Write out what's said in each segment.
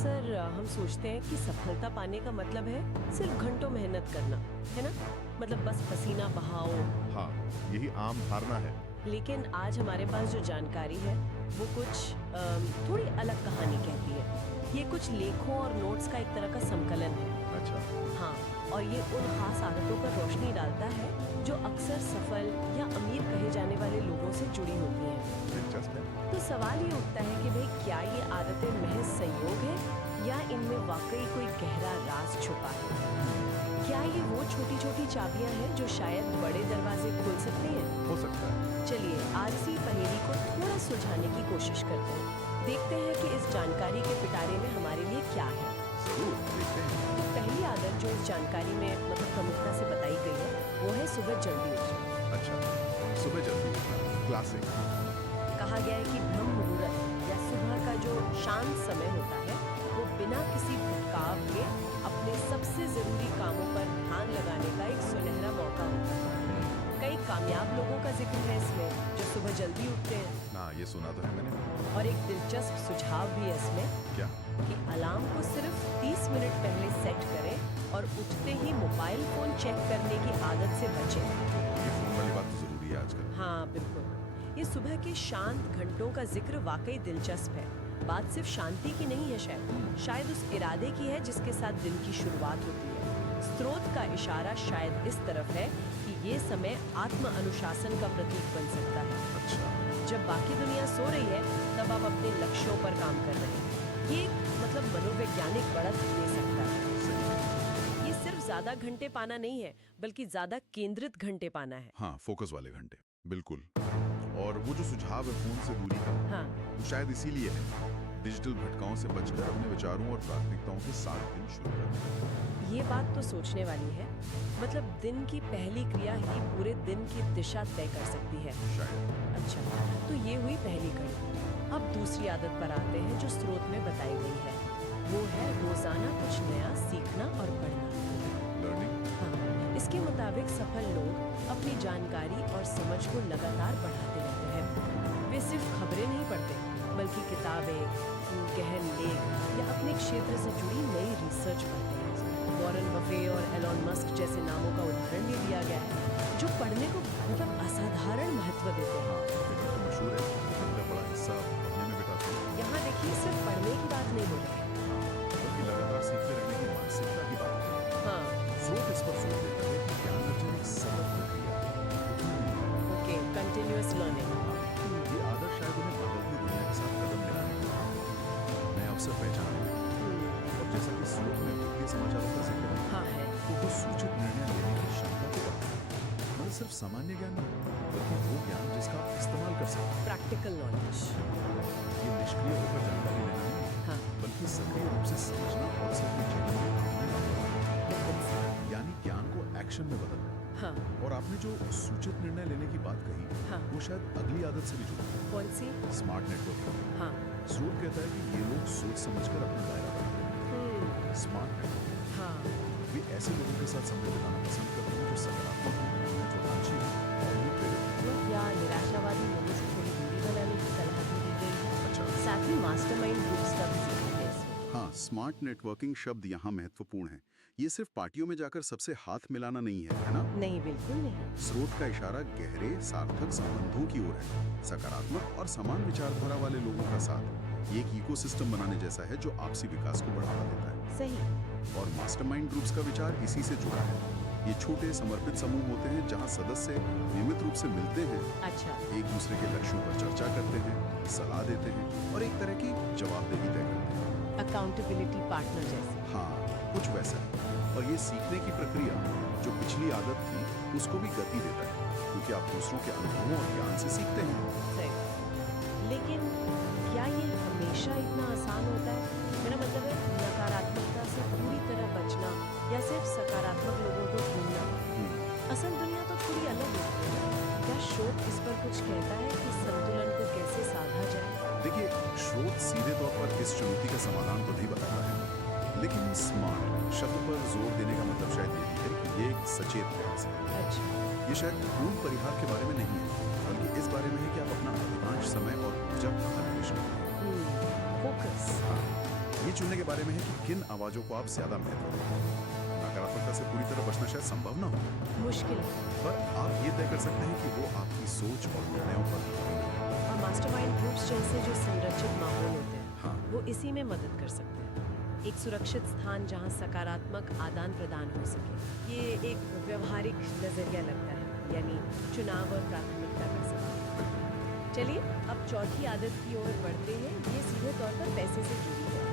अक्सर हम सोचते हैं कि सफलता पाने का मतलब है सिर्फ घंटों मेहनत करना, है ना? मतलब बस पसीना बहाओ। हाँ, यही आम धारणा है। लेकिन आज हमारे पास जो जानकारी है वो कुछ थोड़ी अलग कहानी कहती है। ये कुछ लेखों और नोट्स का एक तरह का संकलन है। अच्छा, हाँ, और ये उन खास आदतों पर रोशनी डालता है जो अक्सर सफल या अमीर कहे जाने वाले लोगों से जुड़ी होती हैं। दिलचस्प है। तो सवाल ये उठता है कि भाई क्या ये आदतें महज संयोग है या इनमें वाकई कोई गहरा राज छुपा है? क्या ये वो छोटी छोटी चाबियां हैं जो शायद बड़े दरवाजे खोल सकते हैं? हो सकता है। चलिए आज इसी पहेली को थोड़ा सुलझाने की कोशिश करते हैं। देखते हैं कि इस जानकारी के पिटारे में हमारे लिए क्या है। जरूर देखते हैं। तो पहली आदत जो इस जानकारी में प्रमुखता से बताई गई है वो है सुबह जल्दी उठना। अच्छा, सुबह जल्दी उठना, क्लासिक। कहा गया है कि ब्रह्म मुहूर्त या सुबह का जो शांत समय होता है वो बिना किसी भटकाव के अपने सबसे जरूरी कामों पर ध्यान लगाने का एक सुनहरा मौका होता है। कई कामयाब लोगों का जिक्र है इसमें जो सुबह जल्दी उठते हैं। हाँ, ये सुना तो है मैंने। और एक दिलचस्प सुझाव भी है इसमें क्या? कि अलार्म को सिर्फ 30 मिनट पहले सेट करें और उठते ही मोबाइल फोन चेक करने की आदत से बचें। ये फोन वाली बात तो जरूरी है आजकल। हाँ बिल्कुल, ये सुबह के शांत घंटों का जिक्र वाकई दिलचस्प है। बात सिर्फ शांति की नहीं है, शायद उस इरादे की है जिसके साथ दिन की शुरुआत होती है। स्रोत का इशारा शायद इस तरफ है कि ये समय आत्म अनुशासन का प्रतीक बन सकता है। अच्छा, जब बाकी दुनिया सो रही है तब आप अपने लक्ष्यों पर काम कर रहे हैं। ये एक मनोवैज्ञानिक बढ़त दे सकता है। सही है। ये सिर्फ ज्यादा घंटे पाना नहीं है बल्कि ज्यादा केंद्रित घंटे पाना है। हाँ, फोकस वाले घंटे, बिल्कुल। और वो जो सुझाव है फोन से दूरी का, हाँ वो शायद इसीलिए है। डिजिटल भटकाओं से बचकर अपने विचारों और प्राथमिकताओं के साथ दिन शुरू करना। ये बात तो सोचने वाली है। मतलब दिन की पहली क्रिया ही पूरे दिन की दिशा तय कर सकती है। शायद। अच्छा, तो ये हुई पहली कड़ी। अब दूसरी आदत पर आते हैं जो स्रोत में बताई गई है। वो है रोजाना कुछ नया सीखना और पढ़ना। लर्निंग। हाँ, इसके मुताबिक सफल लोग अपनी जानकारी और समझ को लगातार बढ़ाते रहते हैं। वे सिर्फ खबरें नहीं पढ़ते बल्कि किताबें, गहन लेख या अपने क्षेत्र से जुड़ी नई रिसर्च पढ़ते हैं। वॉरेन बफे और एलॉन मस्क जैसे नामों का उदाहरण भी दिया गया है जो पढ़ने को असाधारण महत्व देते हैं। तो मशहूर है, उनका बड़ा हिस्सा पढ़ने में बिताते हैं। यहाँ देखिए सिर्फ पढ़ने की बात नहीं हो रही है। बल्कि लगातार सीखते रहने की मानसिकता की बात है। हाँ, स्रोत इस पर जोर देता है कि ज्ञान अर्जन एक सतत प्रक्रिया है। Okay, continuous learning. ये आदत शायद उन्हें बदलती दुनिया के साथ कदम मिलाने में नए अवसर पहचानने में, और जैसा कि स्रोत में वित्तीय समाचारों का जिक्र है, हाँ है। तो वो सूचित निर्णय लेने की क्षमता को बढ़ाता है। मतलब सिर्फ सामान्य ज्ञान नहीं, बल्कि वो ज्ञान जिसका आप इस्तेमाल कर सकते हैं। Practical knowledge. ये निष्क्रिय होकर जानकारी लेना नहीं, हाँ, बल्कि सक्रिय रूप से समझना और उसे अपने जीवन में अपनाना। यानी ज्ञान को एक्शन में बदलना। हाँ, और आपने जो सूचित निर्णय लेने की बात कही, हाँ। वो शायद अगली आदत से भी जुड़ी है, कौन सी? Smart networking. हाँ, स्रोत कहता है कि ये लोग सोच समझकर अपना दायरा बनाते हैं। स्मार्ट नेटवर्किंग, हाँ, वे ऐसे लोगों के साथ समय बिताना पसंद करते हैं जो सकारात्मक हैं, महत्वाकांक्षी हैं और वो प्रेरित हैं। या निराशावादी लोगों से थोड़ी दूरी बनाने की सलाह भी दी गई है। अच्छा, साथ ही मास्टरमाइंड ग्रुप्स का भी जिक्र है इसमें। हाँ, स्मार्ट नेटवर्किंग शब्द यहाँ महत्वपूर्ण है। ये सिर्फ पार्टियों में जाकर सबसे हाथ मिलाना नहीं है ना? नहीं, बिल्कुल नहीं। स्रोत का इशारा गहरे सार्थक संबंधों की ओर है, सकारात्मक और समान विचारधारा वाले लोगों का साथ। ये एक इकोसिस्टम बनाने जैसा है जो आपसी विकास को बढ़ावा देता है। सही। और मास्टरमाइंड ग्रुप्स का विचार इसी से जुड़ा है। ये छोटे समर्पित समूह होते हैं जहाँ सदस्य नियमित रूप से मिलते हैं, अच्छा, एक दूसरे के लक्ष्यों पर चर्चा करते हैं, सलाह देते हैं और एक तरह की जवाबदेही तय करते हैं। अकाउंटेबिलिटी पार्टनर जैसे। हाँ, कुछ वैसा है। और ये सीखने की प्रक्रिया जो पिछली आदत थी उसको भी गति देता है, क्योंकि आप दूसरों के अनुभवों और ज्ञान से सीखते हैं। सही। लेकिन क्या ये हमेशा इतना आसान होता है? मेरा मतलब है नकारात्मकता से पूरी तरह बचना या सिर्फ सकारात्मक लोगों को ढूंढना। असल दुनिया तो थोड़ी अलग होती है ना? क्या शोध इस पर कुछ कहता है कि संतुलन को कैसे साधा जाए? देखिए, स्रोत सीधे तौर पर इस चुनौती का समाधान तो नहीं बताता है, लेकिन स्मार्ट शब्द पर जोर देने का मतलब शायद यही है कि ये एक सचेत प्रयास है। अच्छा, ये शायद पूर्ण परिहार के बारे में नहीं है, बल्कि इस बारे में है कि आप अपना अधिकांश समय और ऊर्जा कहाँ निवेश करते हैं। फोकस। हाँ, ये चुनने के बारे में है कि किन आवाजों को आप ज्यादा महत्व देंगे। नकारात्मकता से पूरी तरह बचना शायद संभव ना हो, मुश्किल है। पर आप ये तय कर सकते हैं कि वो आपकी सोच और निर्णयों पर हावी ना हो। और मास्टरमाइंड ग्रुप्स जैसे जो संरचित माहौल होते हैं, हाँ। वो इसी में मदद कर सकते हैं। एक सुरक्षित स्थान जहां सकारात्मक आदान प्रदान हो सके। ये एक व्यवहारिक नजरिया लगता है, यानी चुनाव और प्राथमिकता का सवाल। चलिए अब चौथी आदत की ओर बढ़ते हैं। ये सीधे तौर पर पैसे से जुड़ी है।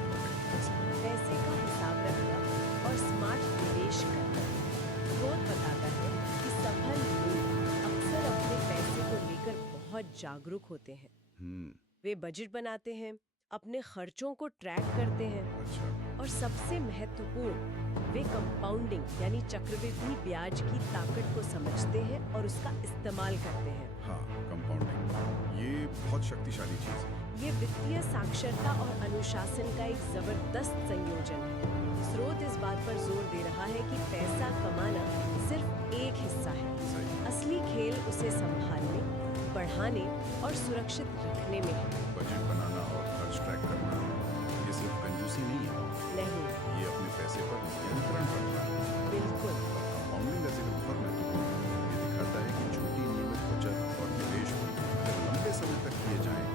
पैसे का हिसाब रखना और स्मार्ट निवेश करना। स्रोत बताता है कि सफल लोग अक्सर अपने पैसे को लेकर बहुत जागरूक होते हैं। वे बजट बनाते हैं, अपने खर्चों को ट्रैक करते हैं अच्छा। और सबसे महत्वपूर्ण, वे कंपाउंडिंग यानी चक्रवृद्धि ब्याज की ताकत को समझते हैं और उसका इस्तेमाल करते हैं। हाँ, कंपाउंडिंग ये बहुत शक्तिशाली चीज है। ये वित्तीय साक्षरता और अनुशासन का एक जबरदस्त संयोजन है। स्रोत इस बात पर जोर दे रहा है कि पैसा कमाना सिर्फ एक हिस्सा है। सही। असली खेल उसे संभालने, बढ़ाने और सुरक्षित रखने में है। बजट बनाना और खर्च ट्रैक करना ये सिर्फ कंजूसी नहीं है, नहीं, ये अपने पैसे पर नियंत्रण करना है। बिल्कुल। कंपाउंडिंग का जिक्र बहुत महत्वपूर्ण है। ये दिखाता है कि छोटी नियमित बचत और निवेश अगर लंबे समय तक किए जाएं,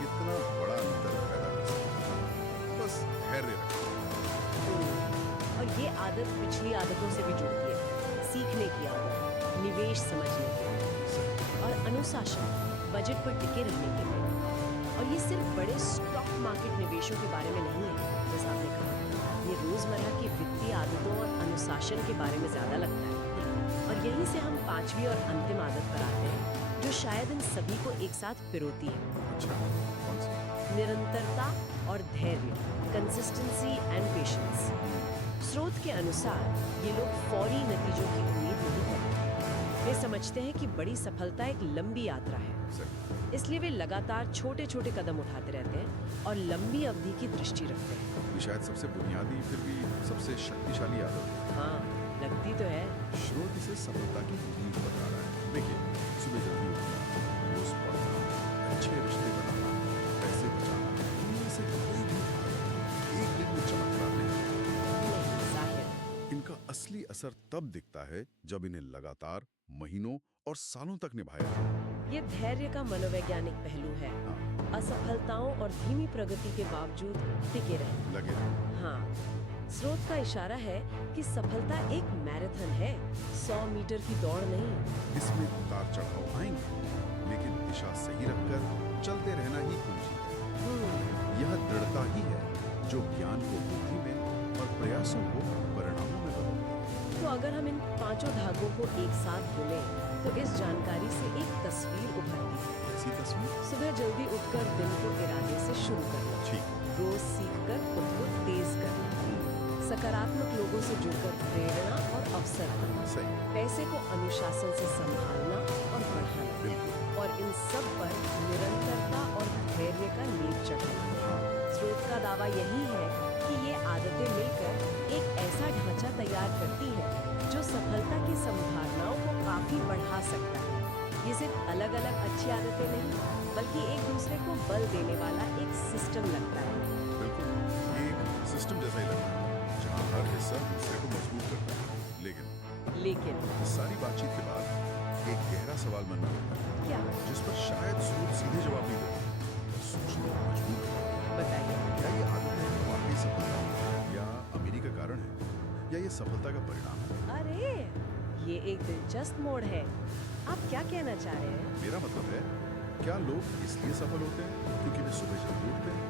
कितना बड़ा अंतर पैदा कर सकते हैं। बस धैर्य रखें। और ये आदत पिछली आदतों से भी जुड़ती है। सीखने की आदत, निवेश समझने की और अनुशासन, बजट पर टिके रहने के लिए। और ये सिर्फ बड़े स्टॉक मार्केट निवेशों के बारे में नहीं है, जैसा आपने कहा। ये रोजमर्रा की वित्तीय आदतों और अनुशासन के बारे में ज्यादा लगता है। और यहीं से हम पांचवी और अंतिम आदत पर आते हैं, जो शायद इन सभी को एक साथ पिरोती है। अच्छा, कौन सी? निरंतरता और धैर्य, कंसिस्टेंसी एंड पेशेंस। स्रोत के अनुसार ये लोग फौरी नतीजों की उम्मीद नहीं करते। वे समझते हैं कि बड़ी सफलता एक लंबी यात्रा है, सही। इसलिए वे लगातार छोटे छोटे कदम उठाते रहते हैं और लंबी अवधि की दृष्टि रखते हैं। ये शायद सबसे बुनियादी फिर भी सबसे शक्तिशाली आदत है। हाँ, लगती तो है। स्रोत इसे सफलता की नींव बता रहा है। देखिए, सुबह जल्दी उठना, रोज पढ़ना, अच्छे रिश्ते बनाना, पैसे बचाना, इनमें से कोई भी आदत एक दिन में चमत्कार नहीं है। नहीं, जाहिर। इनका असली असर तब दिखता है जब इन्हें लगातार महीनों और सालों तक निभाया जाए। ये धैर्य का मनोवैज्ञानिक पहलू है। हाँ, असफलताओं और धीमी प्रगति के बावजूद टिके रहे। लगे रहो। हाँ, स्रोत का इशारा है कि सफलता एक मैराथन है, 100 मीटर की दौड़ नहीं। इसमें उतार चढ़ाव आएंगे, लेकिन दिशा सही रखकर चलते रहना ही कुंजी है। यह दृढ़ता ही है जो ज्ञान को बुद्धि में और प्रयासों को परिणामों में बदलती है। तो अगर हम इन पांचों धागों को एक साथ बोलें, तो इस जानकारी से एक तस्वीर उभरती है। ऐसी तस्वीर सुबह जल्दी उठकर दिन को इरादे से शुरू करना, ठीक। रोज सीखकर खुद को तेज करना, सकारात्मक लोगों से जुड़कर प्रेरणा और अवसर पाना, सही। पैसे को अनुशासन से संभालना और बढ़ाना, बिल्कुल। और इन सब पर निरंतरता और धैर्य का नींव चढ़ाना। स्रोत का दावा यही है कि ये आदतें मिलकर एक ऐसा ढांचा तैयार करती है जो सफलता की संभावनाओं को काफी बढ़ा सकता है। ये सिर्फ अलग अलग अच्छी आदतें नहीं, बल्कि एक दूसरे को बल देने वाला एक सिस्टम लगता है। बिल्कुल, ये एक सिस्टम जैसा ही लगता है जहाँ हर हिस्सा दूसरे को मजबूत करता है। लेकिन इस सारी बातचीत के बाद एक गहरा सवाल मन में उठता है, क्या? जिस पर शायद स्रोत सीधे जवाब नहीं देते। सोचने को मजबूर है। बताइए। क्या ये आदतें वाकई सफलता या अमीरी का कारण है, या ये सफलता का परिणाम है? अरे, ये एक दिलचस्प मोड़ है। आप क्या कहना चाह रहे हैं? मेरा मतलब है, क्या लोग इसलिए सफल होते हैं क्योंकि वे सुबह जल्दी उठते हैं,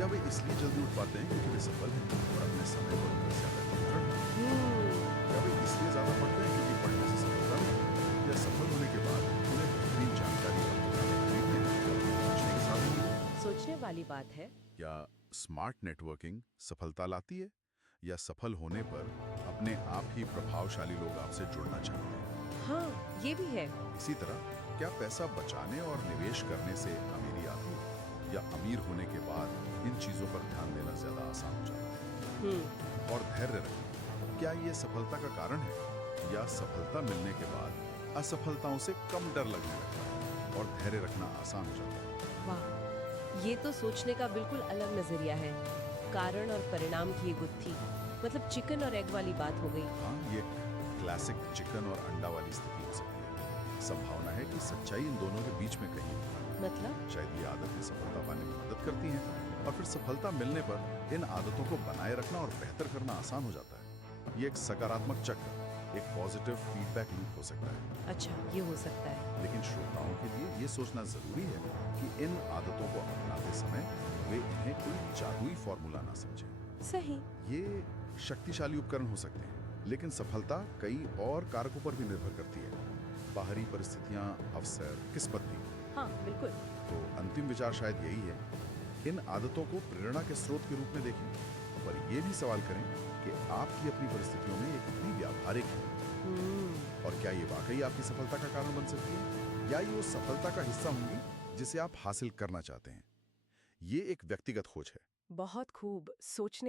या वे इसलिए जल्दी उठ पाते हैं क्योंकि वे सफल हैं और अपने समय पर उनका ज्यादा नियंत्रण है? या वे इसलिए ज्यादा पढ़ते हैं क्योंकि पढ़ने से सफलता मिलती है, या सफल होने के बाद उन्हें बेहतरीन जानकारी और किताबें खरीदने और पहुंचने के साथ मिलती है? सोचने वाली बात है। क्या स्मार्ट नेटवर्किंग सफलता लाती है, या सफल होने पर अपने आप ही प्रभावशाली लोग आपसे जुड़ना चाहते हैं? हाँ, ये भी है। इसी तरह क्या पैसा बचाने और निवेश करने से अमीरी आती है, या अमीर होने के बाद इन चीजों पर ध्यान देना ज्यादा आसान हो जाता है? और धैर्य रखना, क्या ये सफलता का कारण है, या सफलता मिलने के बाद असफलताओं से कम डर लगने लगता है और धैर्य रखना आसान हो जाता है? वाह, ये तो सोचने का बिल्कुल अलग नजरिया है। कारण और परिणाम की ये गुत्थी, मतलब चिकन और एग वाली बात हो गई। हाँ, ये क्लासिक चिकन और अंडा वाली स्थिति हो सकती है। संभावना है कि सच्चाई इन दोनों के बीच में कहीं है। मतलब शायद ये आदतें सफलता पाने में मदद करती हैं और फिर सफलता मिलने पर इन आदतों को बनाए रखना और बेहतर करना आसान हो जाता है। ये एक सकारात्मक चक्र, एक पॉजिटिव फीडबैक लूप हो सकता है। अच्छा, ये हो सकता है। लेकिन श्रोताओं के लिए ये सोचना जरूरी है कि इन आदतों को अपनाते समय वे इन्हें कोई जादुई फॉर्मूला ना समझें। सही। ये शक्तिशाली उपकरण हो सकते हैं, लेकिन सफलता कई और कारकों पर भी निर्भर करती है। बाहरी परिस्थितियां, अवसर, किस्मत भी। हाँ, बिल्कुल। तो अंतिम विचार शायद यही है, इन आदतों को प्रेरणा के स्रोत के रूप में देखें, पर यह भी सवाल करें कि आपकी अपनी परिस्थितियों में ये कितनी व्यावहारिक है और क्या ये वाकई आपकी सफलता का कारण बन सकती है या ये उस सफलता का हिस्सा होंगी जिसे आप हासिल करना चाहते हैं। ये एक व्यक्तिगत खोज है। बहुत खूब। सोचने